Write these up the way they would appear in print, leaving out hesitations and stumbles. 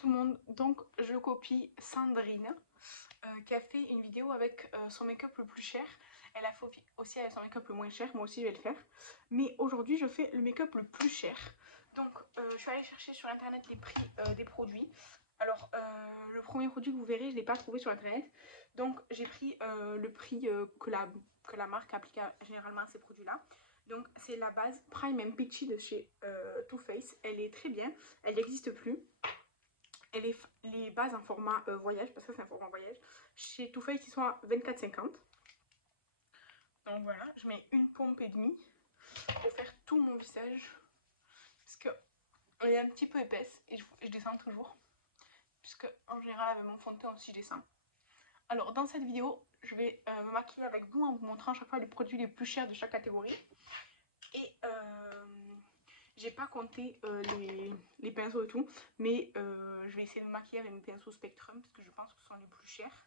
tout le monde, donc je copie Sandrine qui a fait une vidéo avec son make-up le plus cher. Elle a fait aussi avec son make-up le moins cher, moi aussi je vais le faire. Mais aujourd'hui je fais le make-up le plus cher. Donc je suis allée chercher sur internet les prix des produits. Alors le premier produit que vous verrez je ne l'ai pas trouvé sur internet. Donc j'ai pris le prix que la marque applique généralement à ces produits là. Donc c'est la base Prime and Peachy de chez Too Faced. Elle est très bien, elle n'existe plus. Et les bases en format voyage, parce que c'est un format voyage, chez Too Faced ils sont à 24,50. Donc voilà, je mets une pompe et demie pour faire tout mon visage. Parce que elle est un petit peu épaisse et je descends toujours. Puisque en général avec mon fond de teint aussi je descends. Alors dans cette vidéo, je vais me maquiller avec vous en vous montrant à chaque fois les produits les plus chers de chaque catégorie. Et j'ai pas compté les pinceaux et tout, mais je vais essayer de me maquiller avec mes pinceaux Spectrum parce que je pense que ce sont les plus chers.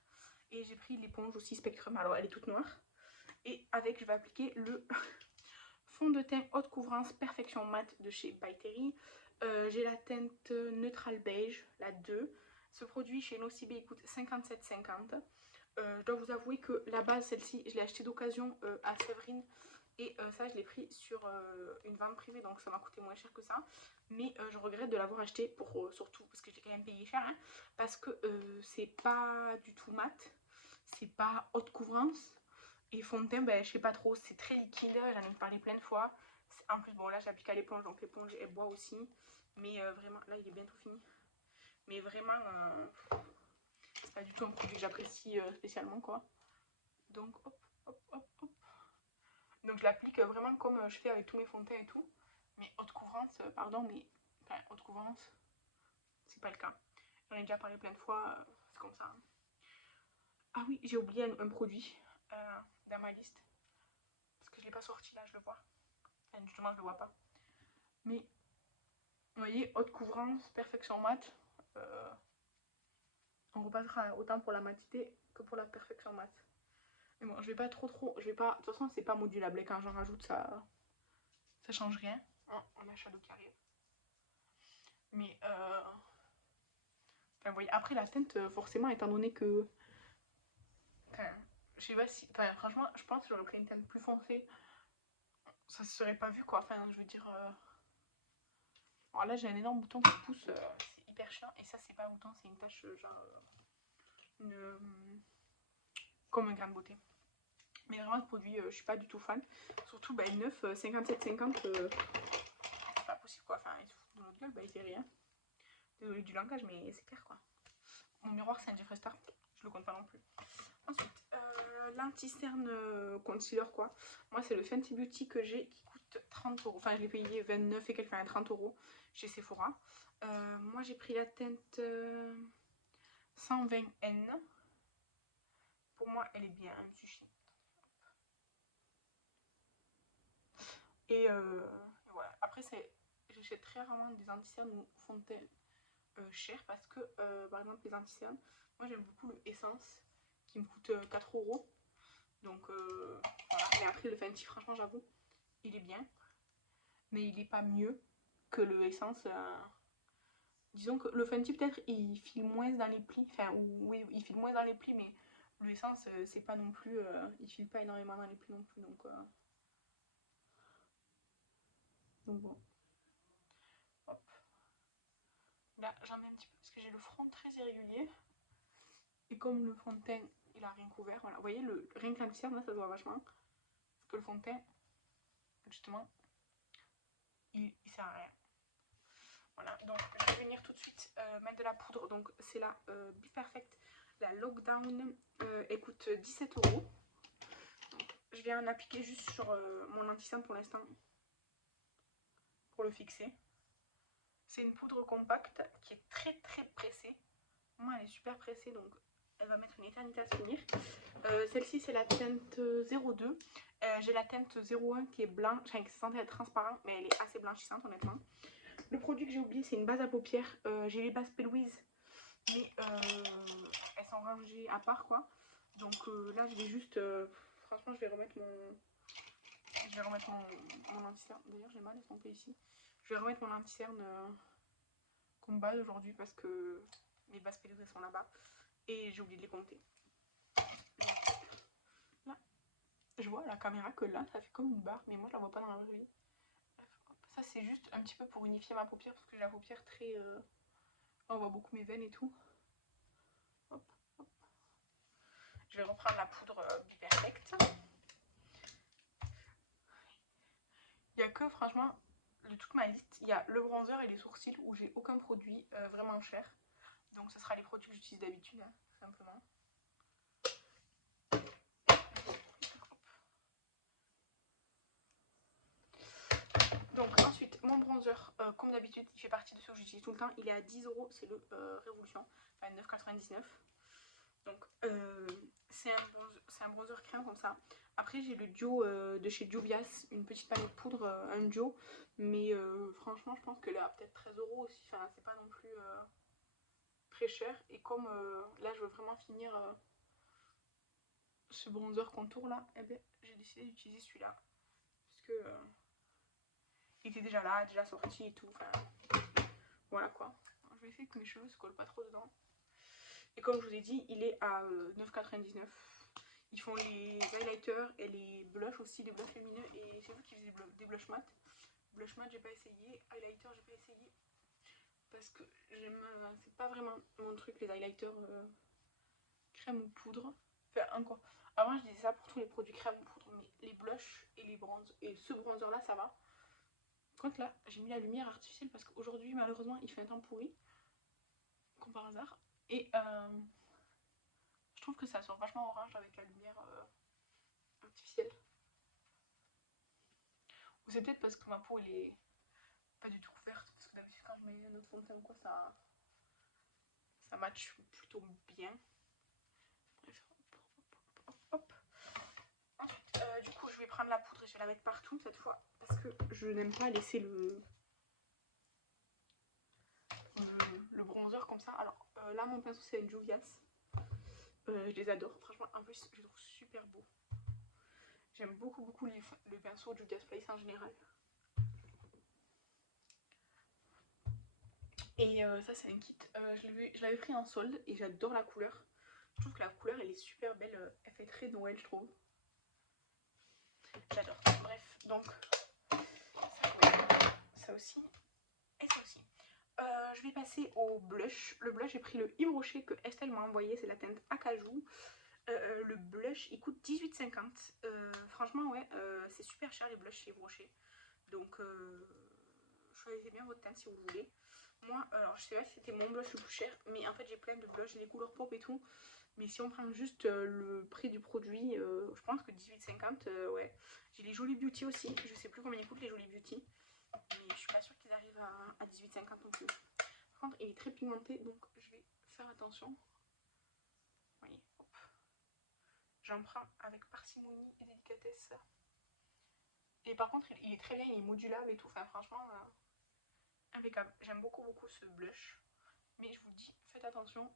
Et j'ai pris l'éponge aussi Spectrum, alors elle est toute noire. Et avec, je vais appliquer le fond de teint haute couvrance Perfection Matte de chez By Terry. J'ai la teinte Neutral Beige, la 2. Ce produit chez Nocibé il coûte 57,50. Je dois vous avouer que la base, celle-ci, je l'ai acheté d'occasion à Séverine. Et ça, je l'ai pris sur une vente privée, donc ça m'a coûté moins cher que ça. Mais je regrette de l'avoir acheté, pour surtout parce que j'ai quand même payé cher. Hein, parce que c'est pas du tout mat, c'est pas haute couvrance. Et fond de teint, ben, je sais pas trop, c'est très liquide, j'en ai parlé plein de fois. En plus, bon, là, j'applique à l'éponge, donc l'éponge, elle boit aussi. Mais vraiment, là, il est bientôt fini. Mais vraiment, c'est pas du tout un produit que j'apprécie spécialement, quoi. Donc, hop, hop, hop, hop. Donc je l'applique vraiment comme je fais avec tous mes fonds de teint et tout. Mais haute couvrance, pardon, mais enfin, haute couvrance, c'est pas le cas. J'en ai déjà parlé plein de fois, c'est comme ça. Ah oui, j'ai oublié un produit dans ma liste. Parce que je l'ai pas sorti là, je le vois. Enfin, justement, je le vois pas. Mais, vous voyez, haute couvrance, perfection mat. On repassera autant pour la matité que pour la perfection mat. Mais bon, je vais pas trop, je vais pas. De toute façon, c'est pas modulable. Et quand j'en rajoute, ça change rien. Oh, on a Shadow qui arrive. Mais enfin, vous voyez, après la teinte, forcément, étant donné que. Enfin, je sais pas si. Enfin, franchement, je pense que j'aurais pris une teinte plus foncée. Ça se serait pas vu quoi. Enfin, je veux dire. Alors là, j'ai un énorme bouton qui pousse. C'est hyper chiant. Et ça, c'est pas un bouton, c'est une tache genre. Comme un grain de beauté. Mais vraiment, ce produit, je suis pas du tout fan. Surtout, bah, neuf, 57,50. C'est pas possible quoi. Enfin, il se fout de notre gueule, bah, il fait rien. Désolé du langage, mais c'est clair quoi. Mon miroir, c'est un Jeffree Star. Je le compte pas non plus. Ensuite, l'anti-cerne concealer quoi. Moi, c'est le Fenty Beauty que j'ai qui coûte 30 €. Enfin, je l'ai payé 29 et quelques, enfin 30 € chez Sephora. Moi, j'ai pris la teinte 120N. Pour moi, elle est bien, elle me suffit. Et voilà. Après, j'achète très rarement des anti-cernes ou fond de teint chers parce que, par exemple, les anti-cernes, moi j'aime beaucoup le Essence qui me coûte 4 €. Donc voilà. Mais après, le Fenty, franchement, j'avoue, il est bien. Mais il est pas mieux que le Essence. Disons que le Fenty, peut-être, il file moins dans les plis. Enfin, oui, il file moins dans les plis, mais le Essence, c'est pas non plus. Il file pas énormément dans les plis non plus. Donc bon. Hop. Là, j'en mets un petit peu parce que j'ai le front très irrégulier. Et comme le fond de teint, il a rien couvert. Voilà. Vous voyez, rien que l'anti-cerne, là, ça se voit vachement. Parce que le fond de teint, justement, il sert à rien. Voilà, donc je vais venir tout de suite mettre de la poudre. Donc c'est la Be Perfect, la Lockdown. Elle coûte 17 €. Donc, je viens en appliquer juste sur mon anti-cerne pour l'instant. Pour le fixer. C'est une poudre compacte qui est très très pressée. Moi elle est super pressée donc elle va mettre une éternité à se finir. Celle-ci c'est la teinte 02. J'ai la teinte 01 qui est blanche, enfin qui est censée être transparente mais elle est assez blanchissante honnêtement. Le produit que j'ai oublié c'est une base à paupières. J'ai les bases P-Louise mais elles sont rangées à part quoi. Donc là je vais juste, franchement je vais remettre mon anti-cerne. D'ailleurs j'ai mal estompé ici. Je vais remettre mon anti-cerne comme base aujourd'hui parce que mes bases pellucées sont là-bas et j'ai oublié de les compter. Là, je vois à la caméra que là ça fait comme une barre, mais moi je la vois pas dans la vraie vie. Ça c'est juste un petit peu pour unifier ma paupière parce que j'ai la paupière très... on voit beaucoup mes veines et tout. Hop, hop. Je vais reprendre la poudre Be Perfect. Il n'y a que franchement de toute ma liste, il y a le bronzer et les sourcils où j'ai aucun produit vraiment cher. Donc ce sera les produits que j'utilise d'habitude, hein, simplement. Donc ensuite, mon bronzer, comme d'habitude, il fait partie de ceux que j'utilise tout le temps. Il est à 10 €, c'est le Révolution, enfin 9,99 €. Donc c'est un bronzer crème comme ça. Après j'ai le duo de chez Juvia's, une petite palette de poudre, un duo. Mais franchement je pense qu'elle est à peut-être 13 € aussi, enfin c'est pas non plus très cher. Et comme là je veux vraiment finir ce bronzer contour là, eh bien j'ai décidé d'utiliser celui-là. Parce que il était déjà là, déjà sorti et tout, enfin voilà quoi. Alors, je vais essayer que mes cheveux se collent pas trop dedans. Et comme je vous ai dit, il est à 9,99 €. Ils font les highlighters et les blushs aussi, les blushs lumineux. Et c'est vous qui faisiez des blushs mat. Blush mat, j'ai pas essayé. Highlighter, j'ai pas essayé. Parce que j'aime. C'est pas vraiment mon truc, les highlighters crème ou poudre. Enfin, encore. Avant, je disais ça pour tous les produits crème ou poudre. Mais les blushs et les bronzers. Et ce bronzer là, ça va. Quand là, j'ai mis la lumière artificielle parce qu'aujourd'hui, malheureusement, il fait un temps pourri. Comme par hasard. Et je trouve que ça sort vachement orange avec la lumière artificielle. Ou c'est peut-être parce que ma peau elle est pas du tout couverte. Parce que d'habitude quand je mets un autre fond de teint ou quoi, ça match plutôt bien. Bref, hop, hop, hop. Ensuite, du coup, je vais prendre la poudre et je vais la mettre partout cette fois. Parce que je n'aime pas laisser le bronzer comme ça. Alors là, mon pinceau c'est un Juvia's. Je les adore. Franchement, en plus, je les trouve super beaux. J'aime beaucoup, beaucoup le pinceau Juvia's Place en général. Et ça c'est un kit, je l'avais pris en solde et j'adore la couleur. Je trouve que la couleur elle est super belle, elle fait très Noël je trouve. J'adore. Bref, donc ça aussi et ça aussi. Je vais passer au blush. Le blush, j'ai pris le Yves Rocher que Estelle m'a envoyé, c'est la teinte Acajou. Le blush il coûte 18,50 €. Franchement ouais, c'est super cher les blushs chez Yves Rocher. Donc choisissez bien votre teinte si vous voulez. Moi, alors je sais pas si c'était mon blush le plus cher, mais en fait j'ai plein de blushs, j'ai des couleurs pop et tout. Mais si on prend juste le prix du produit, je pense que 18,50 €, ouais. J'ai les Jolie Beauty aussi, je sais plus combien ils coûtent les Jolie Beauty. Mais je suis pas sûre qu'ils arrivent à 18,50 € non plus. Par contre, il est très pigmenté, donc je vais faire attention. Vous voyez, hop. J'en prends avec parcimonie et délicatesse. Et par contre, il est très bien, il est modulable et tout. Enfin, franchement, impeccable. J'aime beaucoup, beaucoup ce blush. Mais je vous dis, faites attention.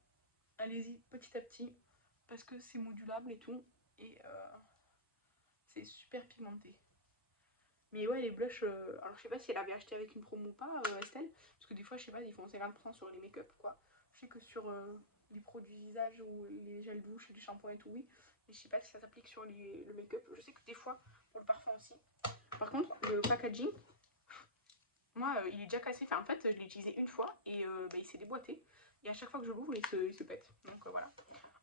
Allez-y petit à petit. Parce que c'est modulable et tout. Et c'est super pigmenté. Mais ouais, les blushs, alors je sais pas si elle avait acheté avec une promo ou pas, Estelle. Parce que des fois, je sais pas, ils font 50% sur les make-up quoi. Je sais que sur les produits visage ou les gels douche et du shampoing et tout, oui. Mais je sais pas si ça s'applique sur le make-up. Je sais que des fois, pour le parfum aussi. Par contre, le packaging, moi, il est déjà cassé. Enfin, en fait, je l'ai utilisé une fois et bah, il s'est déboîté. Et à chaque fois que je l'ouvre, il se pète. Donc voilà.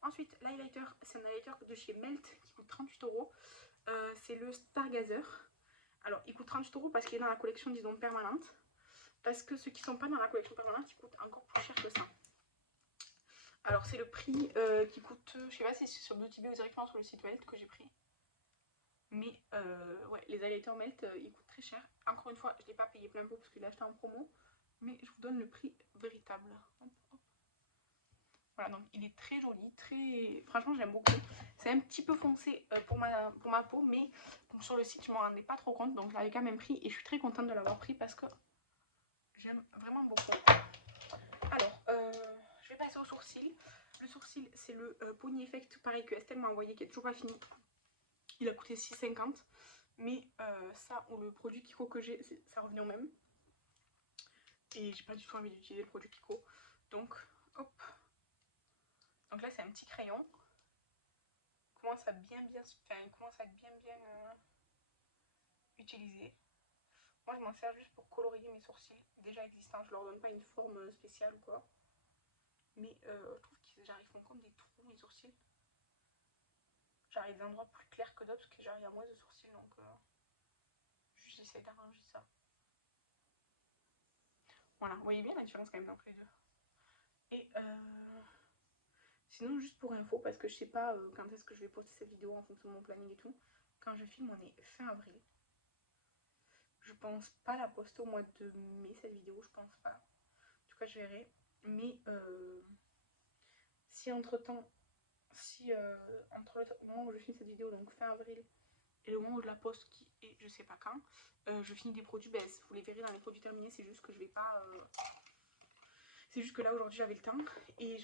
Ensuite, l'highlighter, c'est un highlighter de chez Melt qui coûte 38 €. C'est le Stargazer. Alors, il coûte 38 € parce qu'il est dans la collection, disons, permanente. Parce que ceux qui ne sont pas dans la collection permanente, ils coûtent encore plus cher que ça. Alors, c'est le prix qui coûte, je sais pas si c'est sur Beauty Bay ou directement sur le site Melt que j'ai pris. Mais ouais, les highlighters Melt, ils coûtent très cher. Encore une fois, je ne l'ai pas payé plein pot parce qu'il est acheté en promo. Mais je vous donne le prix véritable. Hop, hop. Voilà, donc il est très joli, très... Franchement, j'aime beaucoup. C'est un petit peu foncé pour ma peau, mais sur le site, je m'en rendais pas trop compte. Donc je l'avais quand même pris et je suis très contente de l'avoir pris parce que j'aime vraiment beaucoup. Alors, je vais passer au sourcil. Le sourcil, c'est le Pony Effect, pareil que Estelle m'a envoyé, qui est toujours pas fini. Il a coûté 6,50 €. Mais ça, ou le produit Kiko que j'ai, ça revenait au même. Et j'ai pas du tout envie d'utiliser le produit Kiko. Donc, hop. Donc là, c'est un petit crayon. Il commence à il commence à être bien utilisé. Moi, je m'en sers juste pour colorier mes sourcils déjà existants. Je leur donne pas une forme spéciale ou quoi. Mais je trouve qu'ils font comme des trous, mes sourcils. Genre, il y a des endroits plus clairs que d'autres parce que genre, il y a moins de sourcils. Donc, j'essaie d'arranger ça. Voilà, vous voyez bien la différence quand même entre les deux. Et sinon, juste pour info, parce que je sais pas quand est-ce que je vais poster cette vidéo en fonction de mon planning et tout. Quand je filme, on est fin avril. Je pense pas la poster au mois de mai, cette vidéo, je pense pas. En tout cas, je verrai. Mais si entre-temps, entre le moment où je filme cette vidéo, donc fin avril, et le moment où je la poste, qui est je sais pas quand, je finis des produits, ben, vous les verrez dans les produits terminés, c'est juste que je vais pas... C'est juste que là, aujourd'hui, j'avais le temps, et je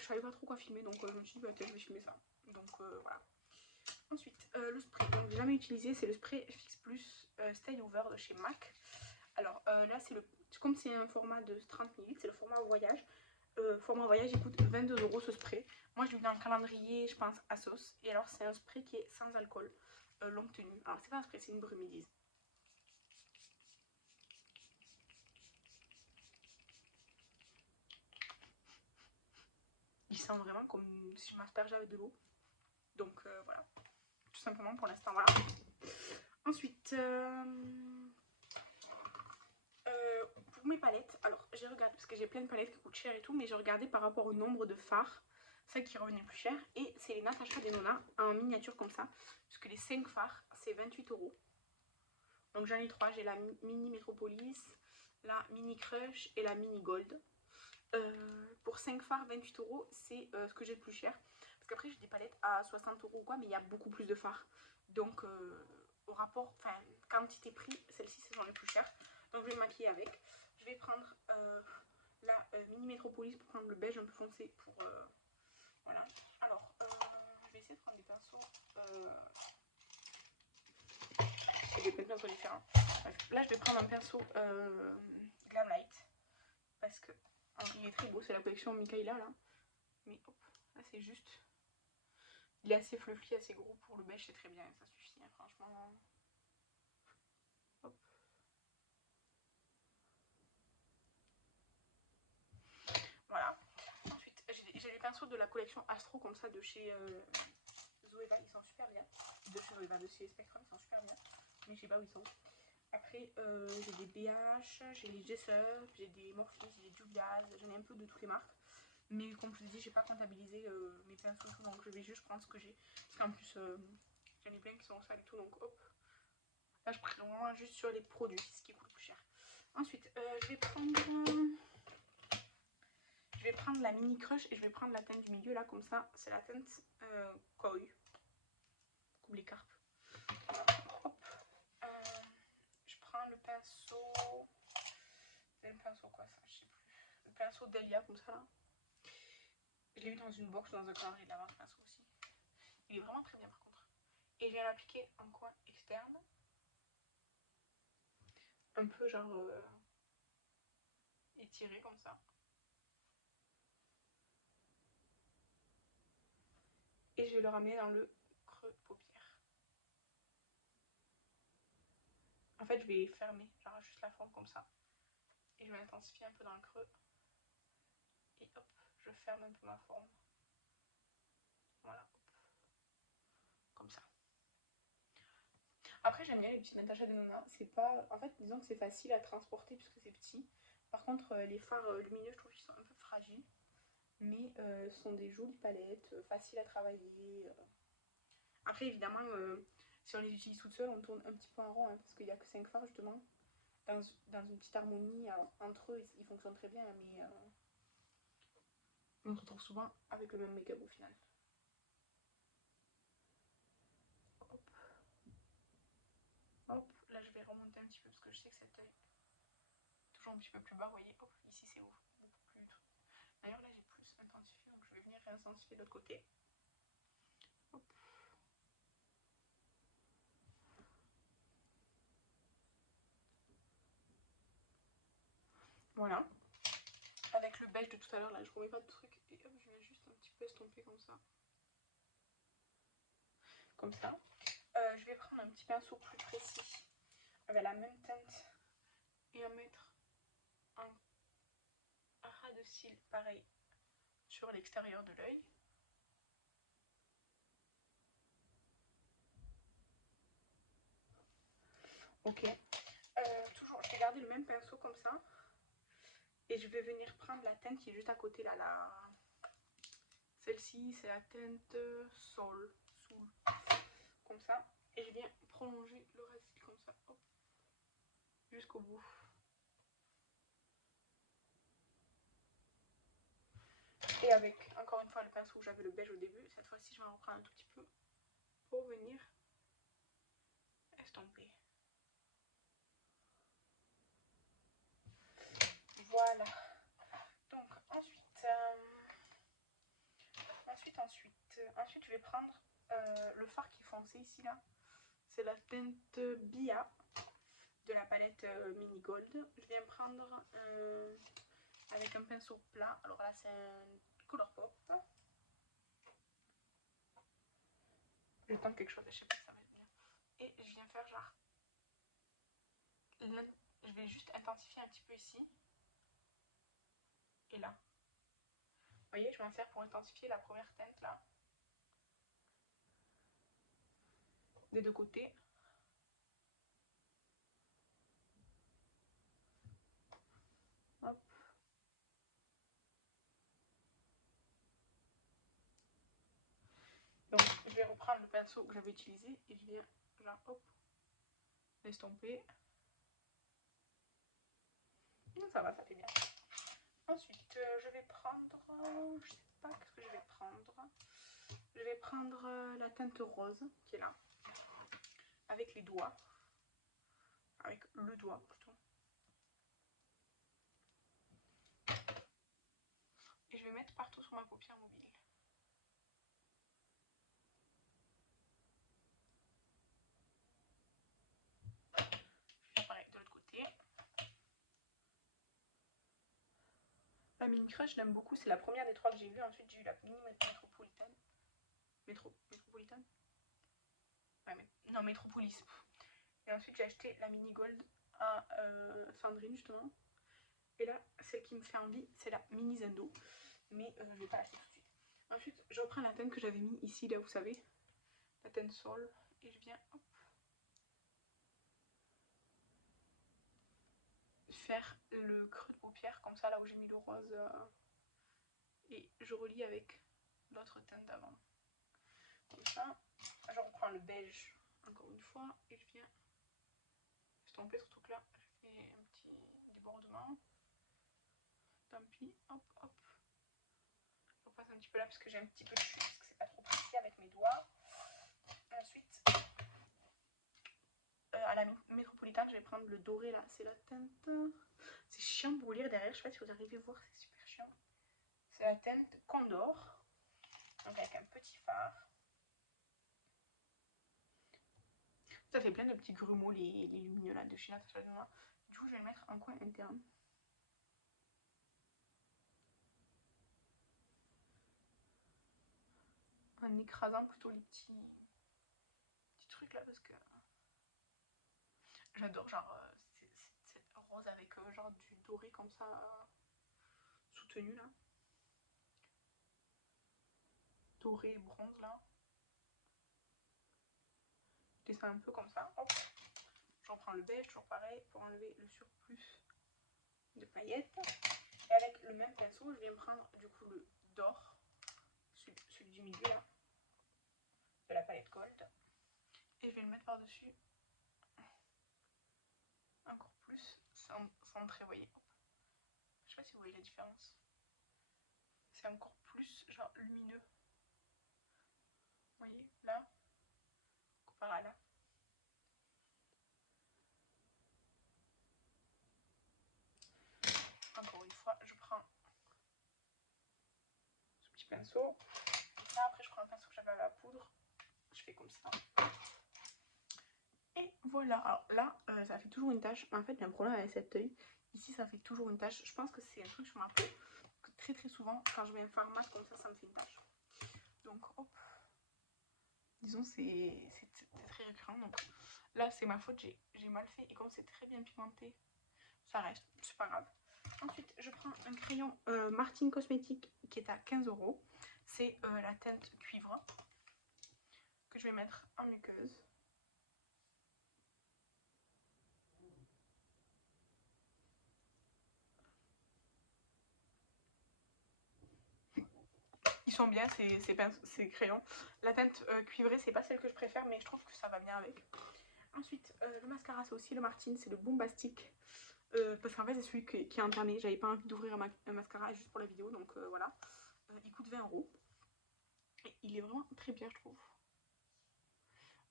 savais pas trop quoi filmer, donc je me suis dit, bah, tiens, je vais filmer ça. Donc voilà. Ensuite, le spray, donc j'ai jamais utilisé, c'est le spray Fix Plus Stay Over de chez MAC. Alors là, comme c'est un format de 30 ml, c'est le format voyage. Format voyage, il coûte 22 € ce spray. Moi, je l'ai eu dans le calendrier, je pense, Asos. Et alors, c'est un spray qui est sans alcool, longue tenue. Alors, c'est pas un spray, c'est une brume, ils disent. Il sent vraiment comme si je m'aspergeais avec de l'eau. Donc voilà, tout simplement pour l'instant, voilà. Ensuite, pour mes palettes, alors j'ai regardé, parce que j'ai plein de palettes qui coûtent cher et tout, mais j'ai regardé par rapport au nombre de fards, celles qui revenaient le plus cher, et c'est les Natasha Denona en miniature comme ça, puisque les 5 fards, c'est 28 €. Donc j'en ai 3, j'ai la Mini Metropolis, la Mini Crush et la Mini Gold. Pour 5 fards, 28 €, c'est ce que j'ai le plus cher. Parce qu'après j'ai des palettes à 60 € ou quoi, mais il y a beaucoup plus de fards. Donc au rapport, enfin quantité-prix, celles-ci ce sont les plus chères. Donc je vais me maquiller avec. Je vais prendre la Mini Metropolis pour prendre le beige un peu foncé pour... voilà. Alors, je vais essayer de prendre des pinceaux... j'ai des pinceaux différents. Bref, là je vais prendre un pinceau Glam Light. Parce que il est très beau, c'est la collection Mikaela là. Mais hop, là c'est juste... Il est assez fluffy, assez gros pour le beige, c'est très bien, ça suffit, hein, franchement. Hop. Voilà. Ensuite, j'ai les pinceaux de la collection Astro comme ça de chez Zoeva, ils sont super bien. De chez Zoeva, de chez Spectrum, ils sont super bien. Mais je sais pas où ils sont. Après, j'ai des BH, j'ai les Jessup, j'ai des Morphe, j'ai des Juvia's, j'en ai un peu de toutes les marques. Mais comme je vous ai dit, j'ai pas comptabilisé mes pinceaux et tout, donc je vais juste prendre ce que j'ai. Parce qu'en plus, j'en ai plein qui sont sales et tout, donc hop. Là, je prends vraiment juste sur les produits, ce qui coûte plus cher. Ensuite, je vais prendre la Mini Crush et je vais prendre la teinte du milieu, là, comme ça. C'est la teinte Koi. Comme les carpes. Hop. Je prends le pinceau... C'est le pinceau quoi, ça? Je sais plus. Le pinceau Delia, comme ça, là. Je l'ai eu dans une box, dans un calendrier de la marque pinceau aussi. Il est vraiment très bien, par contre. Et je viens l'appliquer en coin externe. Un peu genre étiré comme ça. Et je vais le ramener dans le creux paupière. En fait, je vais fermer, genre juste la forme comme ça. Et je vais intensifier un peu dans le creux. Et hop, je ferme un peu ma forme. Voilà, hop. Comme ça. Après, j'aime bien les petites Natasha Denona. C'est pas... En fait, disons que c'est facile à transporter puisque c'est petit. Par contre, les fards lumineux, je trouve qu'ils sont un peu fragiles. Mais ce sont des jolies palettes, faciles à travailler. Après, évidemment, si on les utilise toutes seules, on tourne un petit peu en rond, hein, parce qu'il n'y a que 5 fards, justement. Dans une petite harmonie, alors, entre eux, ils fonctionnent très bien, mais on se retrouve souvent avec le même make-up au final. Hop. Hop, là je vais remonter un petit peu, parce que je sais que cet œil est toujours un petit peu plus bas, vous voyez. Hop, ici c'est beaucoup plus... D'ailleurs là j'ai plus intensifié, donc je vais venir réintensifier de l'autre côté. Hop. Voilà. Voilà. Avec le beige de tout à l'heure, là, je remets pas de truc. Et hop, je viens juste un petit peu estomper comme ça. Comme ça. Je vais prendre un petit pinceau plus précis avec la même teinte et en mettre un ras de cils pareil sur l'extérieur de l'œil. Ok. Toujours, je vais garder le même pinceau comme ça. Et je vais venir prendre la teinte qui est juste à côté là. Celle-ci, c'est la teinte Soul. Comme ça. Et je viens prolonger le reste comme ça. Hop. Jusqu'au bout. Et avec, encore une fois, le pinceau où j'avais le beige au début, cette fois-ci, je vais en reprendre un tout petit peu pour venir estomper. Voilà. Donc, ensuite, je vais prendre le fard qui est foncé ici, là. C'est la teinte Bia de la palette Mini Gold. Je viens prendre avec un pinceau plat. Alors là, c'est un Colourpop. Je tente quelque chose, je sais pas si ça va être bien. Et je viens faire genre... Je vais juste intensifier un petit peu ici. Et là. Vous voyez, je m'en sers pour intensifier la première teinte là. Des deux côtés. Hop. Donc je vais reprendre le pinceau que j'avais utilisé et je viens genre hop l'estomper. Ça va, ça fait bien. Ensuite je vais prendre, je sais pas ce que je vais prendre. Je vais prendre la teinte rose qui est là. Avec les doigts. Avec le doigt plutôt. Et je vais mettre partout sur ma paupière mobile. Pareil de l'autre côté. La Mini Crush, je l'aime beaucoup. C'est la première des trois que j'ai vue. Ensuite, j'ai eu la Mini Métropolitaine. Métropolitaine ouais, non, Métropolis. Et ensuite, j'ai acheté la Mini Gold à Sandrine, justement. Et là, celle qui me fait envie, c'est la Mini Zendo. Mais je vais pas l'acheter tout de suite. Ensuite, je reprends la teinte que j'avais mis ici, là, vous savez. La teinte Soul. Et je viens, hop, faire le creux de paupière, comme ça, là où j'ai mis le rose. Et je relie avec l'autre teinte d'avant. Comme ça. Je reprends le beige, encore une fois. Et je viens estomper ce truc-là. Je fais un petit débordement. Tant pis, hop, hop. Je repasse un petit peu là parce que j'ai un petit peu de chute, parce que c'est pas trop précis avec mes doigts. Ensuite, à la métropolitaine, je vais prendre le doré là. C'est la teinte. C'est chiant de vous lire derrière, je sais pas si vous arrivez à voir, c'est super chiant. C'est la teinte Condor. Donc avec un petit phare. Ça fait plein de petits grumeaux, les lumineux là de chez Natasha Denona. Du coup, je vais le mettre en coin interne. En écrasant plutôt les petits trucs là parce que j'adore genre cette rose avec genre du doré comme ça soutenu là. Doré et bronze là. Je descends un peu comme ça. Hop. Je reprends le beige, toujours pareil, pour enlever le surplus de paillettes. Et avec le même pinceau, je viens prendre du coup le d'or, celui du milieu là, de la palette Gold. Et je vais le mettre par-dessus encore plus, centré, vous voyez. Je sais pas si vous voyez la différence. C'est encore plus genre lumineux. Vous voyez, là, comparé à là. Encore une fois, je prends ce petit pinceau. Et là, après, je prends un pinceau que j'avais à la poudre. Je fais comme ça. Et voilà. Alors là, ça fait toujours une tache. En fait, j'ai un problème avec cet œil. Ici ça fait toujours une tache. Je pense que c'est un truc sur ma peau que très souvent quand je mets un fard mat comme ça me fait une tache. Donc hop, disons c'est très récurrent. Donc là c'est ma faute, j'ai mal fait et comme c'est très bien pigmenté, ça reste, c'est pas grave. Ensuite je prends un crayon Martine Cosmétique qui est à 15 €. C'est la teinte cuivre que je vais mettre en muqueuse. Ils sont bien ces crayons. La teinte cuivrée c'est pas celle que je préfère mais je trouve que ça va bien avec. Ensuite le mascara c'est aussi le Martine, c'est le Bombastic. Parce qu'en fait c'est celui qui est entamé, j'avais pas envie d'ouvrir un mascara juste pour la vidéo donc voilà. Il coûte 20 €. Et il est vraiment très bien je trouve.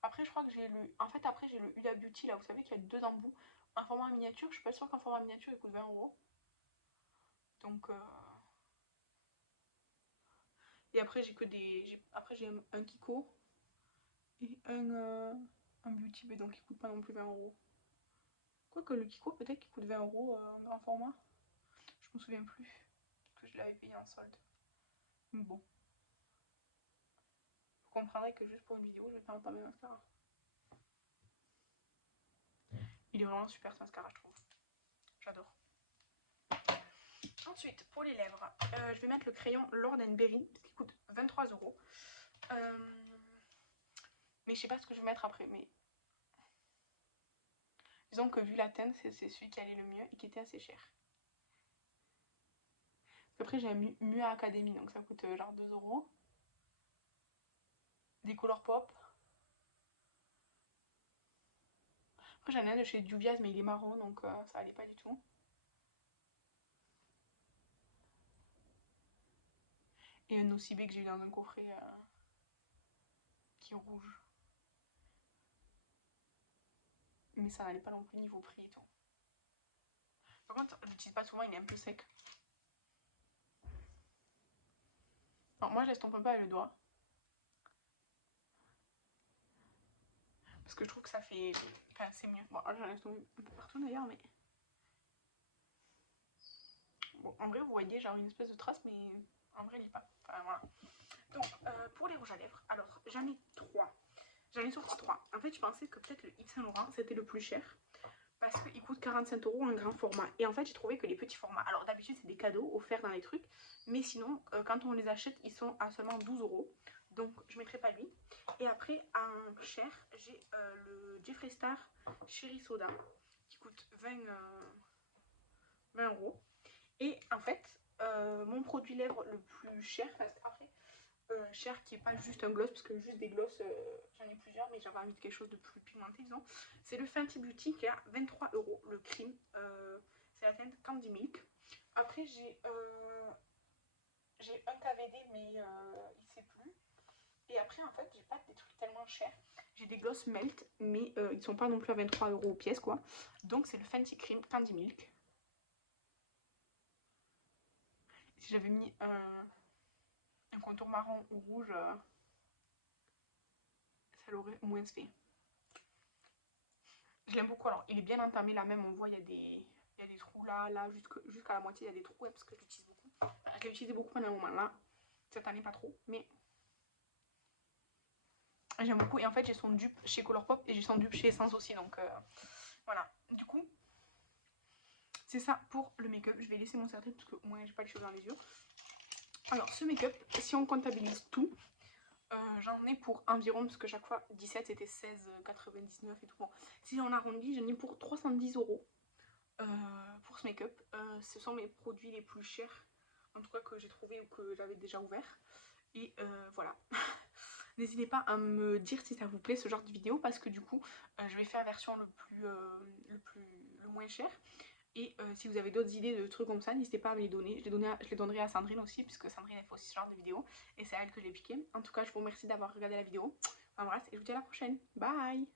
Après je crois que j'ai le... En fait après j'ai le Huda Beauty là, vous savez qu'il y a deux embouts. Un format miniature, je suis pas sûre qu'un format miniature il coûte 20 €. Donc et après j'ai que des... Après j'ai un Kiko et un Beauty, mais donc il coûte pas non plus 20 €. Quoique le Kiko peut-être qu'il coûte 20 € en grand format. Je me souviens plus. Parce que je l'avais payé en solde. Mais bon. Vous comprendrez que juste pour une vidéo, je vais pas entamer le mascara. Il est vraiment super ce mascara, je trouve. J'adore. Ensuite, pour les lèvres, je vais mettre le crayon Lord & Berry, parce qu'il coûte 23 €. Mais je sais pas ce que je vais mettre après. Mais disons que vu la teinte, c'est celui qui allait le mieux et qui était assez cher. Après, j'ai un Mua Academy, donc ça coûte genre 2 €. Des Color Pop. Après, j'en ai un de chez Juvia's, mais il est marron, donc ça allait pas du tout. Et un OCB que j'ai eu dans un coffret qui est rouge. Mais ça n'allait pas non plus niveau prix et tout. Par contre, je l'utilise pas souvent, il est un peu sec. Alors, moi, je l'estompe un peu avec le doigt. Parce que je trouve que ça fait... Enfin, c'est mieux. Bon, j'en ai estompé un peu partout d'ailleurs, mais... Bon, en vrai, vous voyez, genre une espèce de trace, mais en vrai, il est pas. Enfin, voilà. Donc, pour les rouges à lèvres, alors, j'en ai 3. J'en ai sorti 3. En fait, je pensais que peut-être le Yves Saint Laurent, c'était le plus cher. Parce qu'il coûte 45 € en grand format. Et en fait, j'ai trouvé que les petits formats, alors d'habitude, c'est des cadeaux offerts dans les trucs. Mais sinon, quand on les achète, ils sont à seulement 12 €. Donc, je ne mettrai pas lui. Et après, en cher, j'ai le Jeffree Star Cherry Soda qui coûte 20 €. Et en fait, mon produit lèvres le plus cher, après, cher qui est pas juste un gloss, parce que juste des gloss, j'en ai plusieurs, mais j'avais envie de quelque chose de plus pigmenté, disons. C'est le Fenty Beauty qui est à 23 €, le cream. C'est la teinte Candy Milk. Après, j'ai un KVD, mais il sait plus. Et après, en fait, j'ai pas des trucs tellement chers. J'ai des gloss melt, mais ils sont pas non plus à 23 € pièce, quoi. Donc, c'est le Fenty Cream Candy Milk. Si j'avais mis un contour marron ou rouge, ça l'aurait moins fait. Je l'aime beaucoup. Alors, il est bien entamé là même. On voit, il y a des trous là, jusqu'à la moitié, il y a des trous, ouais, parce que je l'utilise beaucoup. Enfin, je l'ai utilisé beaucoup pendant un moment là. Cette année, pas trop, mais j'aime beaucoup. Et en fait, j'ai son dupe chez Colourpop et j'ai son dupe chez Essence aussi. Donc, voilà. Du coup, c'est ça pour le make-up. Je vais laisser mon serre parce que moi, j'ai pas les cheveux dans les yeux. Alors, ce make-up, si on comptabilise tout, j'en ai pour environ, parce que chaque fois 17 c'était 16,99 et tout. Bon, si on arrondit, j'en ai pour 310 € pour ce make-up. Ce sont mes produits les plus chers, en tout cas que j'ai trouvé ou que j'avais déjà ouvert. Et voilà. N'hésitez pas à me dire si ça vous plaît ce genre de vidéo, parce que du coup, je vais faire version le moins cher. Et si vous avez d'autres idées de trucs comme ça, n'hésitez pas à me les donner. Je les donnerai à Sandrine aussi, puisque Sandrine elle fait aussi ce genre de vidéos. Et c'est à elle que je l'ai piqué. En tout cas, je vous remercie d'avoir regardé la vidéo. Je vous embrasse et je vous dis à la prochaine. Bye!